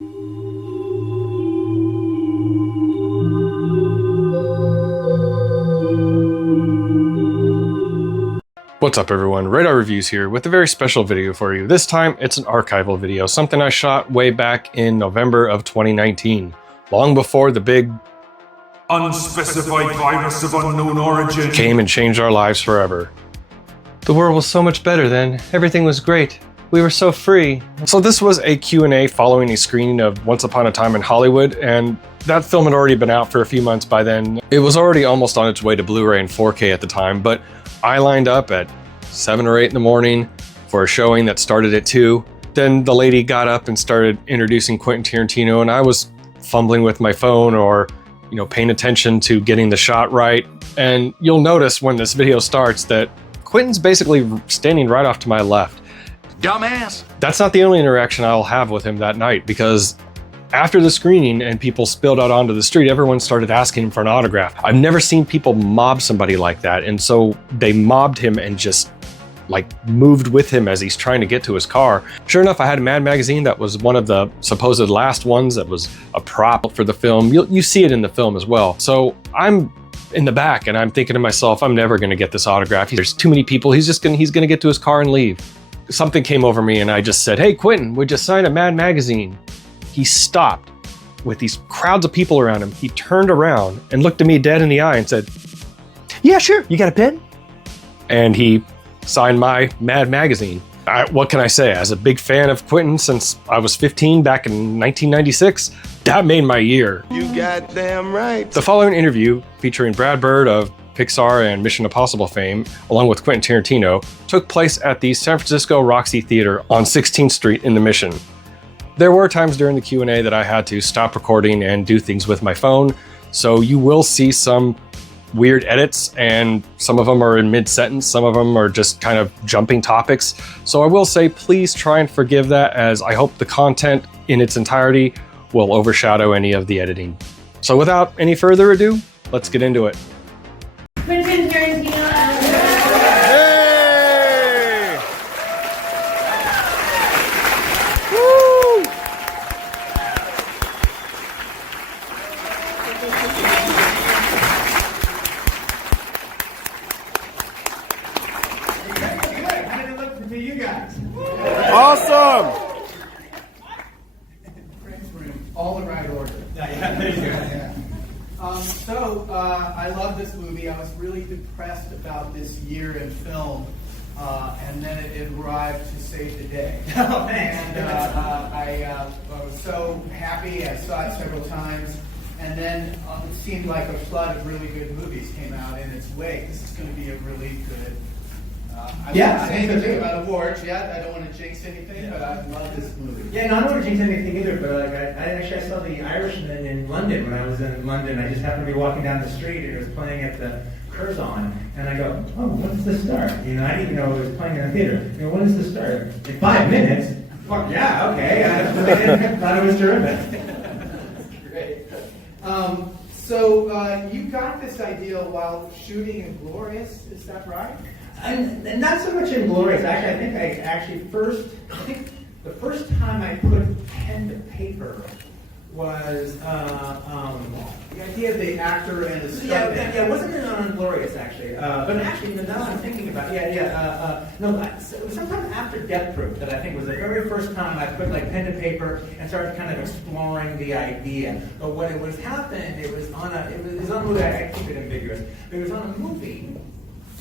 What's up everyone, Radar Reviews here with a very special video for you. This time it's an archival video, something I shot way back in November of 2019, long before the big unspecified virus of unknown origin came and changed our lives forever. The world was so much better then, everything was great, we were so free. So this was a Q&A following a screening of Once Upon a Time in Hollywood, and that film had already been out for a few months by then. It was already almost on its way to Blu-ray and 4K at the time, but I lined up at 7 or 8 in the morning for a showing that started at 2. Then the lady got up and started introducing Quentin Tarantino, and I was fumbling with my phone or, paying attention to getting the shot right. And you'll notice when this video starts that Quentin's basically standing right off to my left. Dumbass! That's not the only interaction I'll have with him that night, because after the screening and people spilled out onto the street, everyone started asking him for an autograph. I've never seen people mob somebody like that, and so they mobbed him and just moved with him as he's trying to get to his car. Sure enough, I had a Mad magazine that was one of the supposed last ones that was a prop for the film. You see it in the film as well. So I'm in the back and I'm thinking to myself, I'm never gonna get this autograph. There's too many people, he's gonna get to his car and leave. Something came over me and I just said, "Hey Quentin, would you sign a Mad magazine?" He stopped with these crowds of people around him. He turned around and looked at me dead in the eye and said, "Yeah, sure, you got a pen?" And he signed my Mad magazine. What can I say? As a big fan of Quentin since I was 15 back in 1996, that made my year. You goddamn right. The following interview, featuring Brad Bird of Pixar and Mission Impossible fame, along with Quentin Tarantino, took place at the San Francisco Roxie Theater on 16th Street in the Mission. There were times during the Q&A that I had to stop recording and do things with my phone, so you will see some weird edits, and some of them are in mid-sentence, some of them are just kind of jumping topics. So I will say, please try and forgive that, as I hope the content in its entirety will overshadow any of the editing. So without any further ado, let's get into it. Quentin Tarantino. Awesome! All the right order. Yeah. I love this movie. I was really depressed about this year in film, and then it arrived to save the day. Oh, man. And I was so happy. I saw it several times, and then it seemed like a flood of really good movies came out in its wake. This is going to be a really good. I won't say anything about awards yet. I don't want to jinx anything, but I love this movie. Yeah, no, I don't want to jinx anything either, but I saw The Irishman in London when I was in London. I just happened to be walking down the street and it was playing at the Curzon, and I go, "Oh, when's the start?" I didn't even know it was playing in the theater. When is the start? In 5 minutes? Fuck yeah, okay. I thought it was terrific. Great. So you got this idea while shooting Inglorious, is that right? And not so much Inglorious. Actually, I think the first time I put pen to paper was the idea of the actor and the stunt. Yeah, it wasn't on Inglorious actually, but actually now I'm thinking about it, it was sometime after Death Proof that I think was the very first time I put pen to paper and started kind of exploring the idea. But what it was happened, it was on a movie. I keep it ambiguous. It was on a movie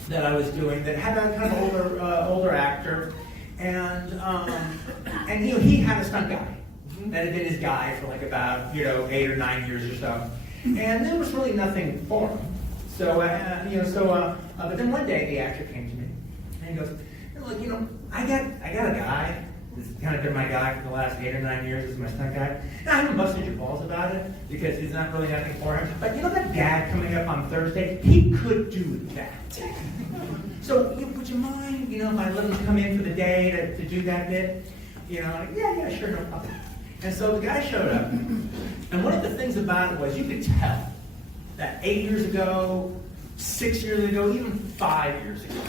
that I was doing that had a kind of older actor, and he had a stunt guy that had been his guy for about 8 or 9 years or so, and there was really nothing for him. So but then one day the actor came to me and he goes, "Look, I got a guy. This has kind of been my guy for the last 8 or 9 years. This is my stunt guy. Now, I haven't busted your balls about it because it's not really nothing for him. But that gag coming up on Thursday, he could do that. So would you mind, if I let him come in for the day to do that bit? Yeah, sure, no problem." And so the guy showed up, and one of the things about it was you could tell that 8 years ago, 6 years ago, even 5 years ago,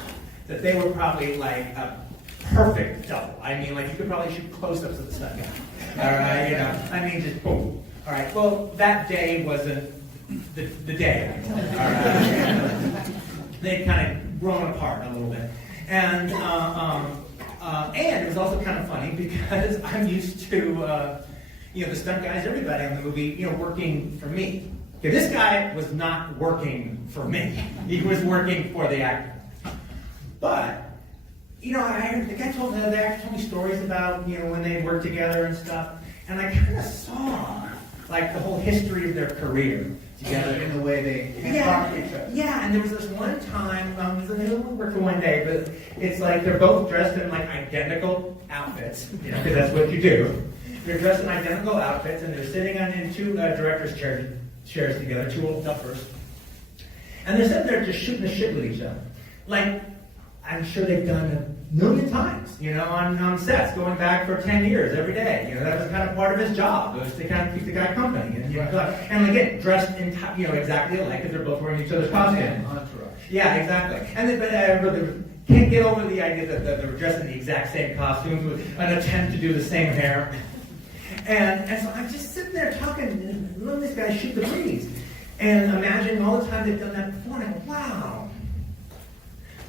that they were probably a perfect double. You could probably shoot close-ups of the stuff. All right, I mean, just boom. All right, well, that day wasn't the day. All right, they'd kind of grown apart a little bit, and it was also kind of funny because I'm used to, the stunt guys, everybody on the movie, working for me. Okay, this guy was not working for me. He was working for the actor. But, the actor told me stories about, when they worked together and stuff. And I kind of saw, like, the whole history of their career together. In the way they talk to each other. Yeah, and there was this one time, they only worked for one day, but it's like they're both dressed in, like, identical outfits, because that's what you do. They're dressed in identical outfits, and they're sitting in two director's chairs together, two old duffers. And they're sitting there just shooting the shit with each other. Like, I'm sure they've done a million times, on sets, going back for 10 years, every day. That was kind of part of his job, was to kind of keep the guy company. And again, dressed in, exactly alike, because they're both wearing each other's costumes. Yeah, exactly. And then, but I really can't get over the idea that they were dressed in the exact same costumes with an attempt to do the same hair. And so I'm just sitting there talking, and letting this guy shoot the breeze. And imagining all the time they've done that before, and I go, wow,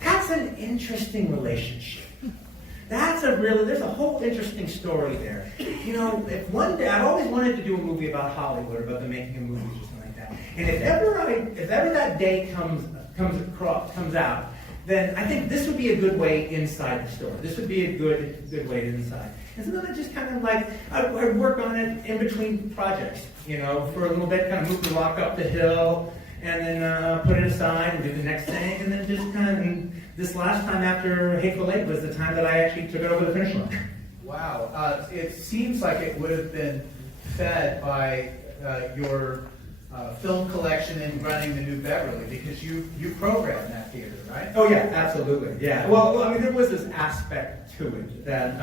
that's an interesting relationship. There's a whole interesting story there. If one day, I've always wanted to do a movie about Hollywood, about the making of movies or something like that. And if ever that day comes out, then I think this would be a good way inside the story. This would be a good way inside. And so then I just kind of I'd work on it in between projects, for a little bit, kind of move the rock up the hill, and then put it aside and do the next thing, and then just and this last time after Hateful Eight was the time that I actually took it over the finish line. Wow, it seems like it would have been fed by your film collection and running the New Beverly, because you programmed that theater, right? Oh yeah, absolutely, yeah. Well, I mean, there was this aspect to it that,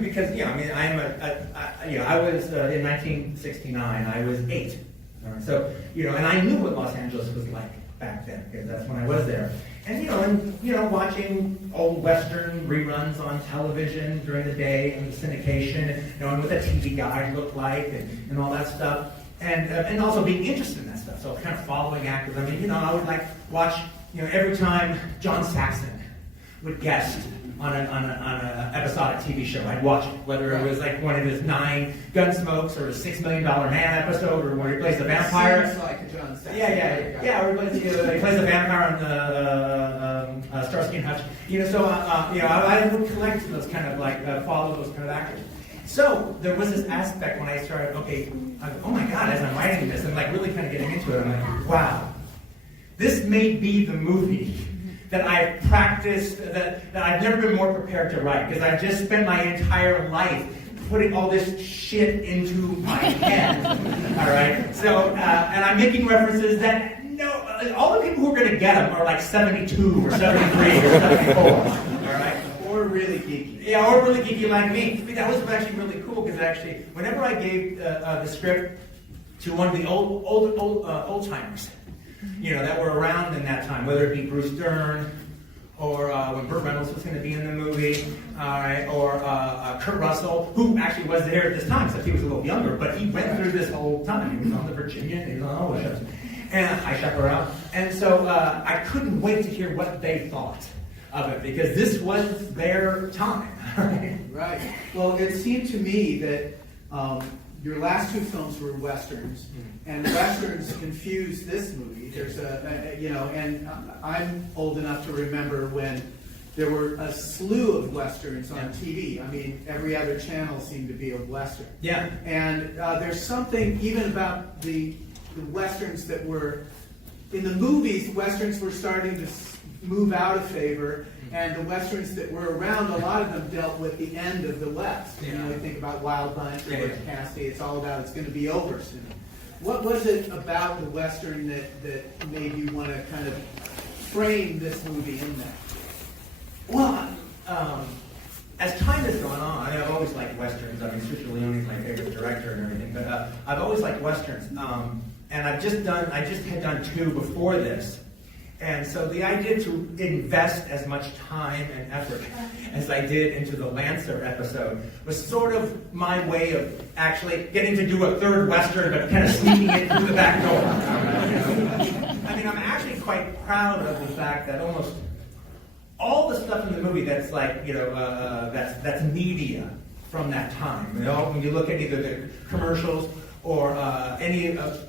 because I was in 1969. I was 8, so and I knew what Los Angeles was like back then, because that's when I was there. And watching old Western reruns on television during the day and the syndication, and knowing what the TV guide looked like and all that stuff, and also being interested in that stuff. So kind of following actors. I mean, I would watch every time John Saxon would guest on an episodic TV show. I'd watch it, whether it was like one of his 9 Gunsmokes or a $6 Million Man episode, or where he plays the vampire. Seems like a John Saxon. Yeah. Or he plays the vampire on the Starsky and Hutch. I would collect those kind of follow those kind of actors. So there was this aspect when I started. Oh my God! As I'm writing this, I'm really kind of getting into it. I'm like, wow, this may be the movie that I've practiced, that I've never been more prepared to write, because I've just spent my entire life putting all this shit into my head. All right? So, and I'm making references that, all the people who are going to get them are like 72 or 73 or 74. All right? Or really geeky. Yeah, or really geeky like me. I mean, that was actually really cool, because actually, whenever I gave the script to one of the old timers, that were around in that time, whether it be Bruce Dern, or when Burt Reynolds was going to be in the movie, or Kurt Russell, who actually was there at this time, except he was a little younger, but he went through this whole time. He was on the Virginia, and he was on all the shows. And High Chaparral. And so I couldn't wait to hear what they thought of it, because this was their time. Right. Well, it seemed to me that your last 2 films were Westerns, and Westerns confused this movie. There's and I'm old enough to remember when there were a slew of Westerns on TV. I mean, every other channel seemed to be a Western. Yeah. And there's something even about the Westerns that were, in the movies, Westerns were starting to move out of favor. And the Westerns that were around, a lot of them dealt with the end of the West. You think about Wild Bunch or Butch Cassidy. It's all about it's going to be over soon. What was it about the Western that made you want to kind of frame this movie in that? Well, as time has gone on, I've always liked Westerns. I mean, Sergio Leone is my favorite director and everything, but I've always liked Westerns. And I just had done 2 before this. And so the idea to invest as much time and effort as I did into the Lancer episode was sort of my way of actually getting to do a third Western, but kind of sneaking it through the back door. I mean, I'm actually quite proud of the fact that almost all the stuff in the movie that's like, that's media from that time. You know, when you look at either the commercials or any of,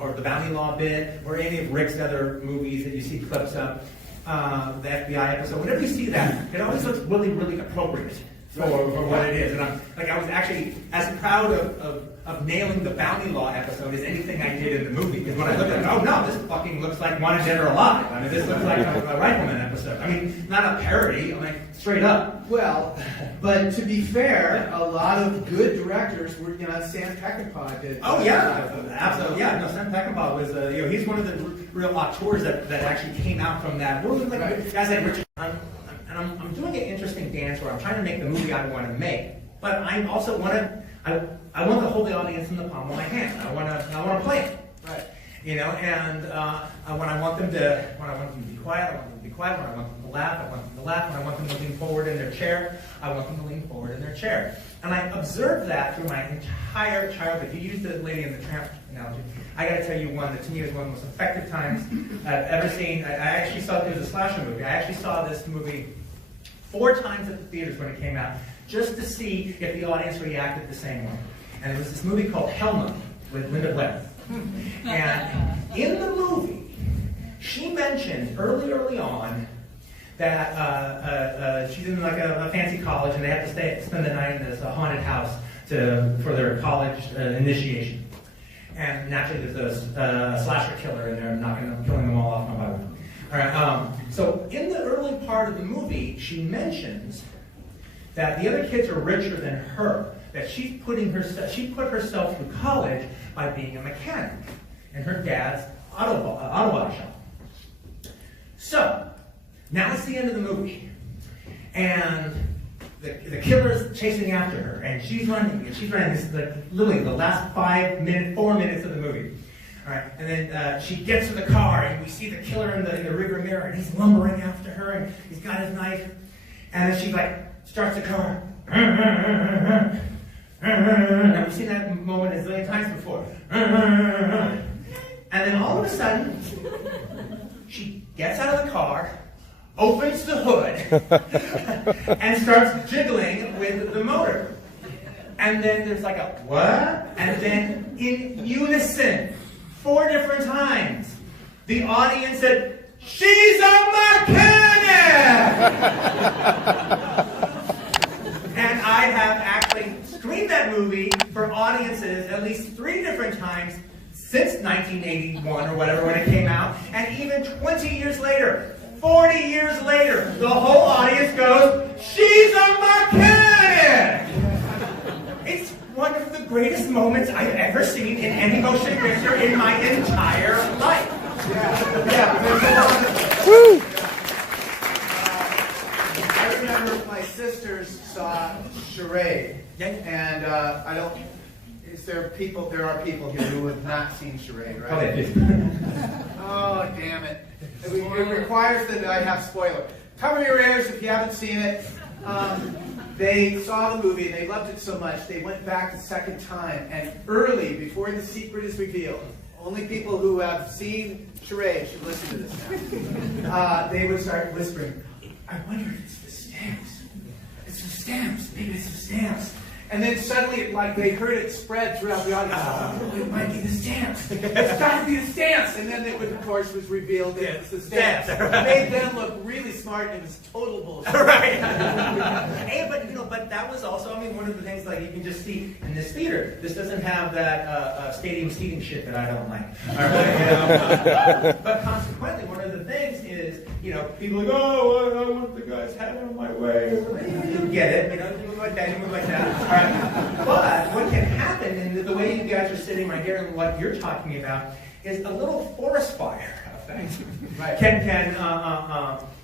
or the Bounty Law bit, or any of Rick's other movies that you see clips of, the FBI episode, whenever you see that, it always looks really, really appropriate for what it is. And I was actually as proud of nailing the Bounty Law episode as anything I did in the movie. Because when I looked at it, oh no, this fucking looks like Wanted Dead or Alive. I mean, this looks like a Rifleman episode. I mean, not a parody, I'm like, straight up. Well, but to be fair, a lot of good directors were, Sam Peckinpah did. Oh yeah, absolutely. Yeah, no, Sam Peckinpah was, he's one of the real auteurs that actually came out from that. Really, like guys like Richard. I'm doing an interesting dance where I'm trying to make the movie I want to make, but I also want to. I want to hold the audience in the palm of my hand. I want to play it. Right. And when I want them to be quiet, I want them to be quiet. When I want them to laugh, I want them to laugh. When I want them to lean forward in their chair, I want them to lean forward in their chair. And I observed that through my entire childhood. If you use the Lady and the Tramp analogy, I got to tell you one that to me is one of the most effective times I've ever seen. I actually saw it was a slasher movie. I actually saw this movie 4 times at the theaters when it came out, just to see if the audience reacted the same way. And it was this movie called Helma with Linda Blair. And in the movie, she mentioned early on that she's in like a fancy college and they have to spend the night in this haunted house for their college initiation. And naturally there's a slasher killer in there killing them all off one by one. All right, so in the early part of the movie, she mentions that the other kids are richer than her, that she put herself through college by being a mechanic in her dad's auto body shop. So, now it's the end of the movie, and the killer's chasing after her, and she's running. This is like literally the last 4 minutes of the movie. All right, and then she gets to the car, and we see the killer in the rearview mirror, and he's lumbering after her, and he's got his knife, and then she starts the car. And we've seen that moment a zillion times before. And then all of a sudden, she gets out of the car, opens the hood, and starts jiggling with the motor. And then there's like a what? And then in unison, 4 different times, the audience said, "She's a mechanic!" And I have actually screened that movie for audiences at least 3 different times since 1981 or whatever when it came out. And even 20 years later, 40 years later, the whole audience goes, "She's a mechanic!" It's one of the greatest moments I've ever seen in any motion picture in my entire life. Woo! I remember my sisters saw Charade, and there are people here who have not seen Charade, right? Oh, damn it. It requires that I have spoiler. Cover your ears if you haven't seen it. They saw the movie, they loved it so much, they went back a second time, and early, before the secret is revealed, only people who have seen Charade should listen to this now. They would start whispering, "I wonder if it's the stamps. It's the stamps. Maybe it's the stamps." And then suddenly, they heard it spread throughout the audience. "Oh, it might be the stamps. It's got to be the stamps." And then it, of course, was revealed that it's the stamps. It made them look really smart, and it was total bullshit. Right. Hey, but that was also, one of the things you can just see in this theater. This doesn't have that stadium seating shit that I don't like. All right. But consequently, one of the things is, people go, "Oh, I want the guys having my way." You get it. You move like that. You move like that. All right. But what can happen, and the way you guys are sitting right here, and what you're talking about, is a little forest fire effect. Right.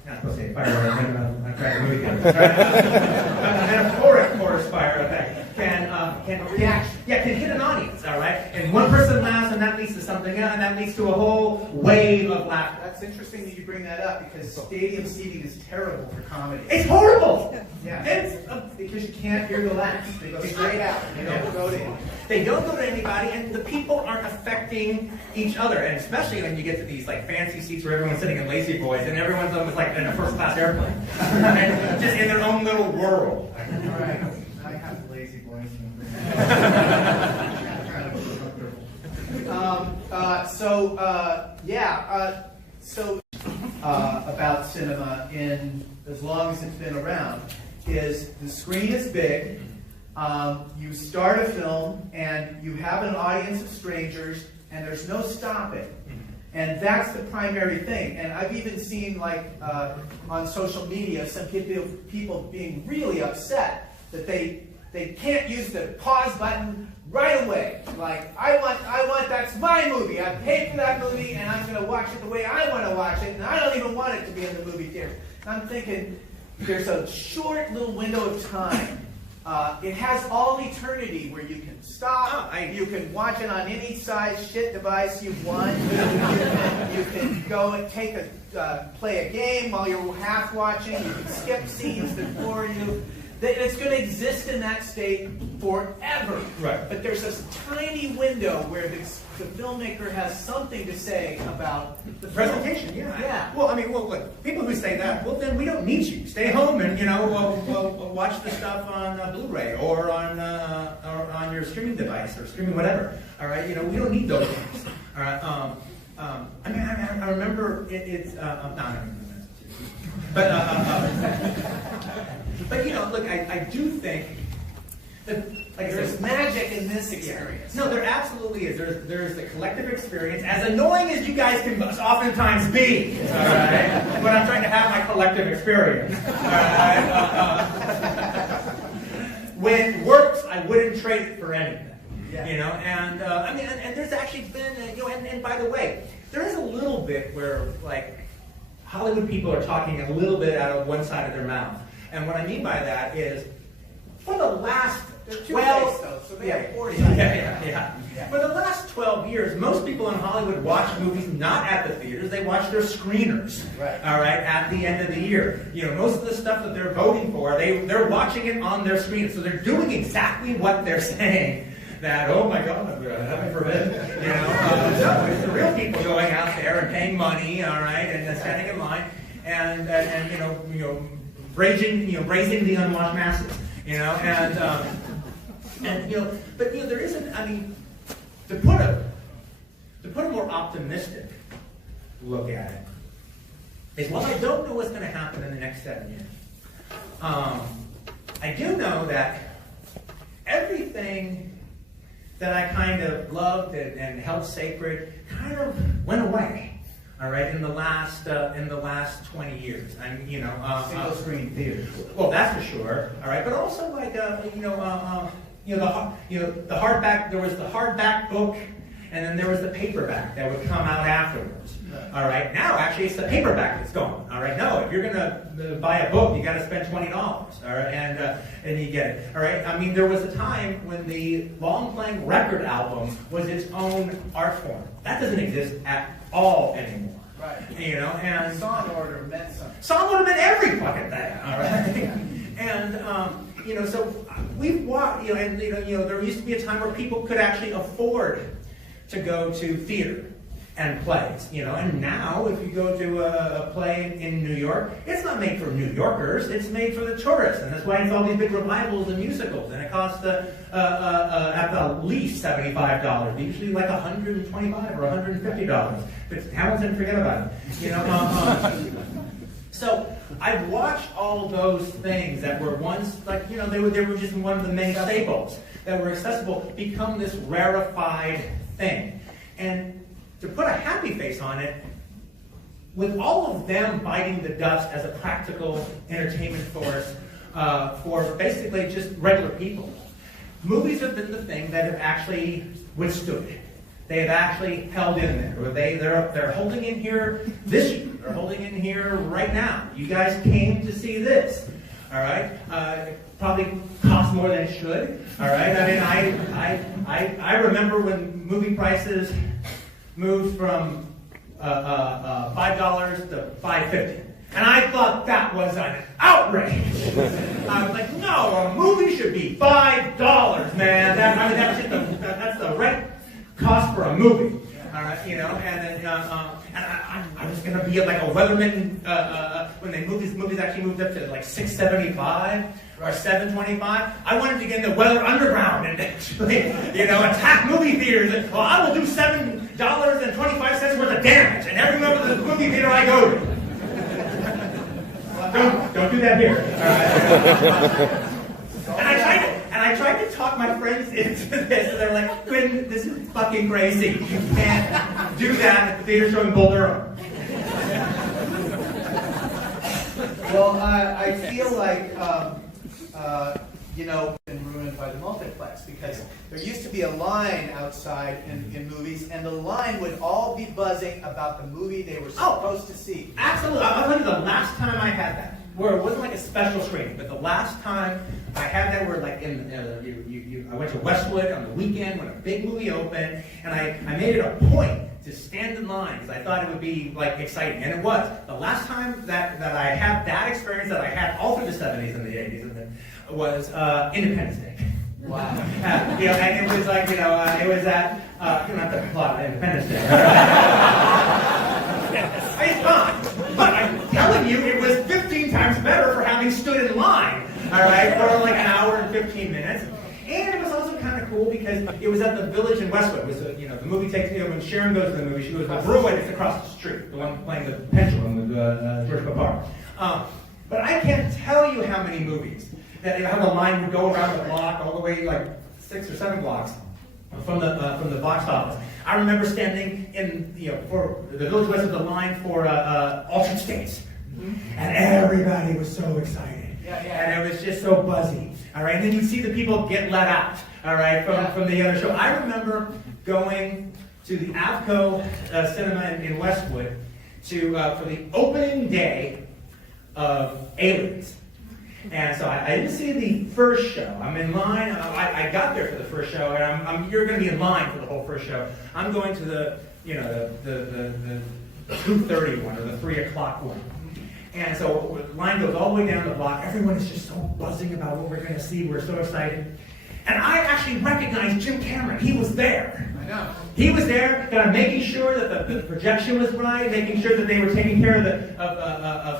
Not supposed to say fire, I'm trying to move it. Metaphoric forest fire effect can reaction. Yeah, can hit an audience, all right? And one person laughs, and that leads to something else, and that leads to a whole wave of laughter. That's interesting that you bring that up because stadium seating is terrible for comedy. It's horrible! Yeah, It's, because you can't hear the laughs. They go straight out. They don't go to anybody. They don't go to anybody, and the people aren't affecting each other. And especially when you get to these like fancy seats where everyone's sitting in lazy boys, and everyone's almost like in a first-class airplane, just in their own little world. All right, I have the lazy boys. About cinema in as long as it's been around is the screen is big. You start a film and you have an audience of strangers and there's no stopping. And that's the primary thing. And I've even seen on social media some people being really upset that they can't use the pause button right away. Like, I want, that's my movie. I paid for that movie and I'm gonna watch it the way I want to watch it, and I don't even want it to be in the movie theater. And I'm thinking, there's a short little window of time. It has all eternity where you can stop, you can watch it on any size shit device you want, you can go and play a game while you're half watching, you can skip scenes before you. It's going to exist in that state forever. Right. But there's this tiny window where the filmmaker has something to say about the Presentation, film. yeah. Well, I mean, look, people who say that, well, then we don't need you. Stay home and, we'll watch the stuff on Blu-ray or on your streaming device or streaming whatever. All right, we don't need those things. All right. I remember it's. No, I don't remember that. But look, I do think that There's magic in this experience. No, there absolutely is. There's the collective experience, as annoying as you guys can oftentimes be. All right, but I'm trying to have my collective experience. All right? When it works, I wouldn't trade it for anything. Yeah. And there's actually been, and by the way, there is a little bit where Hollywood people are talking a little bit out of one side of their mouth. And what I mean by that is, for the last 12, so they have 4 yeah. For the last 12 years, most people in Hollywood watch movies not at the theaters; they watch their screeners. Right. All right, at the end of the year, most of the stuff that they're voting for, they're watching it on their screen, so they're doing exactly what they're saying. That, oh my God, heaven forbid, no, it's the real people going out there and paying money, all right, and standing in line, and raising the unwashed masses, but there isn't. I mean, to put a more optimistic look at it is, well, I don't know what's going to happen in the next 7 years. I do know that everything that I kind of loved and held sacred kind of went away. All right, in the last 20 years, Single screen theater. Well, that's for sure. All right, but also the hardback. There was the hardback book, and then there was the paperback that would come out afterwards. All right, now actually it's the paperback that's gone. All right, no, if you're gonna buy a book, you got to spend $20. All right, and you get it. All right, I mean, there was a time when the long-playing record album was its own art form. That doesn't exist at all anymore. Right. And song order meant something. Song order meant every fucking thing. All right. And so we've watched. There used to be a time where people could actually afford to go to theater and plays. And now if you go to a play in New York, it's not made for New Yorkers. It's made for the tourists, and that's why it's all these big revivals and musicals. And it costs at the least $75. Usually like $125 or $150. If it's Hamilton, forget about it. So I've watched all those things that were once they were just one of the many staples that were accessible become this rarefied thing. And to put a happy face on it, with all of them biting the dust as a practical entertainment force for basically just regular people, movies have been the thing that have actually withstood it. They have actually held in there. They're holding in here this year. They're holding in here right now. You guys came to see this. All right? probably costs more than it should. All right. I mean, I remember when movie prices moved from $5 to $5.50. And I thought that was an outrage. I was like, no, a movie should be $5, man. That's the right cost for a movie. All right, you know, and then I was gonna be like a weatherman when they moved these movies actually moved up to like $6.75 or $7.25. I wanted to get in the Weather Underground and actually, you know, attack movie theaters. Well, I will do $7.25 worth of damage in every movie theater I go to. Don't do that here. And I tried to talk my friends into this, and they're like, Quentin, this is fucking crazy. You can't do that at the theater showing Bull Durham. Well, I feel like, you know, been ruined by the multiplex because there used to be a line outside in movies, and the line would all be buzzing about the movie they were supposed to see. Absolutely. I'll tell you the last time I had that, where it wasn't like a special screening, but the last time I had that, where like I went to Westwood on the weekend when a big movie opened, and I made it a point to stand in line because I thought it would be like exciting, and it was. The last time that I had that experience that I had all through the 70s and the 80s was Independence Day. Wow. You know, and it was like, you know, it was at, you don't have to plot Independence Day. It's fine. But I'm telling you, it was 15 times better for having stood in line, all right, for like an hour and 15 minutes. And it was also kind of cool because it was at the Village in Westwood. It was, you know, the movie takes, you know, when Sharon goes to the movie, she goes to the Bruin, it's across the street, the one playing the pendulum with George Papard. But I can't tell you how many movies that have a line would go around the block all the way like 6 or 7 blocks from the box office. I remember standing in, you know, for the Village West of the line for Altered States, and everybody was so excited, and it was just so buzzy. All right, and then you'd see the people get let out. All right, from the other show. I remember going to the Avco Cinema in Westwood for the opening day of Aliens. And so I didn't see the first show. I'm in line. I got there for the first show, and you're going to be in line for the whole first show. I'm going to the 2:30 one or the 3 o'clock one. And so the line goes all the way down the block. Everyone is just so buzzing about what we're going to see. We're so excited. And I actually recognized Jim Cameron. He was there. I know. He was there, kind of making sure that the projection was right, making sure that they were taking care of the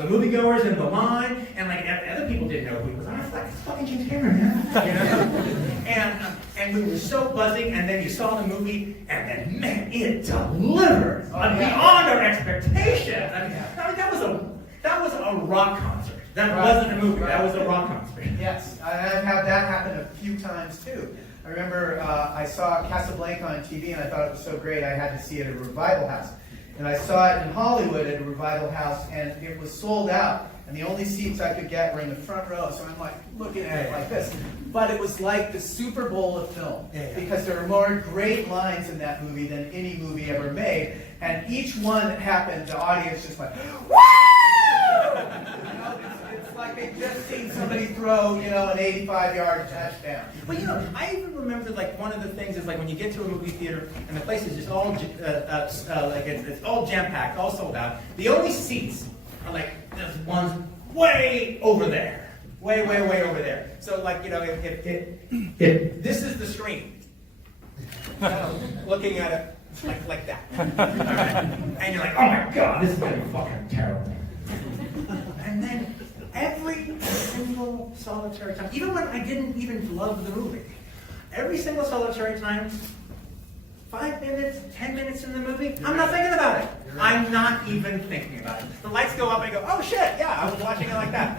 moviegoers in the line, and like other people didn't know who he was. I was like, it's fucking James Cameron, man. You know? And we were so buzzing, and then you saw the movie, and then man, it delivered beyond our expectation. I mean, that was a rock concert. That wasn't a movie. That was a rock concert. Yes, I've had that happen a few times too. I remember I saw Casablanca on TV, and I thought it was so great I had to see it at a revival house. And I saw it in Hollywood at a revival house, and it was sold out. And the only seats I could get were in the front row, so I'm like looking at it like this. But it was like the Super Bowl of film, because there were more great lines in that movie than any movie ever made. And each one that happened, the audience just went, woo! It's like they've just seen somebody throw, you know, an 85-yard touchdown. Well, you know, I even remember like one of the things is like when you get to a movie theater and the place is just all like it's all jam-packed, all sold out. The only seats are like there's ones way over there, way over there. So like, you know, if this is the screen, looking at it like that, and you're like, oh my god, this is gonna be fucking terrible. And then every single solitary time, even when I didn't even love the movie, every single solitary time, 5 minutes, 10 minutes in the movie, I'm not thinking about it. I'm not even thinking about it. The lights go up and I go, oh shit, yeah, I was watching it like that.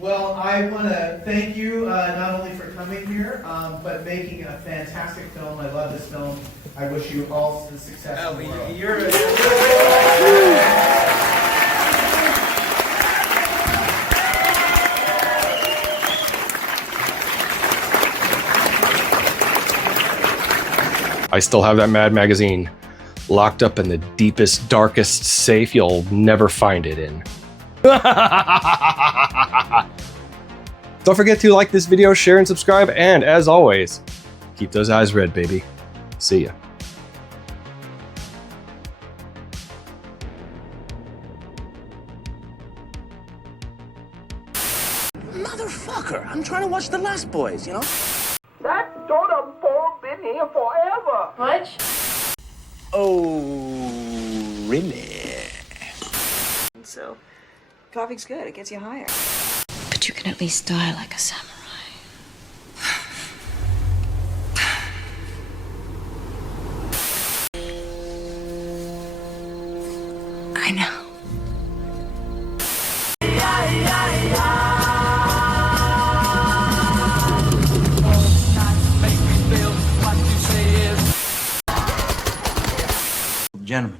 Well, I want to thank you not only for coming here, but making a fantastic film. I love this film. I wish you all the success in the world. I still have that Mad magazine locked up in the deepest, darkest safe you'll never find it in. Don't forget to like this video, share, and subscribe, and as always, keep those eyes red, baby. See ya. Motherfucker, I'm trying to watch The Lost Boys, you know? That soda ball been here forever. What? Oh, really? So, coffee's good. It gets you higher. But you can at least die like a samurai. I know. Gentlemen,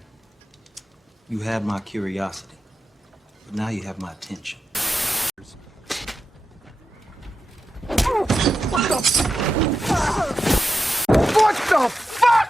you have my curiosity, but now you have my attention. What the fuck?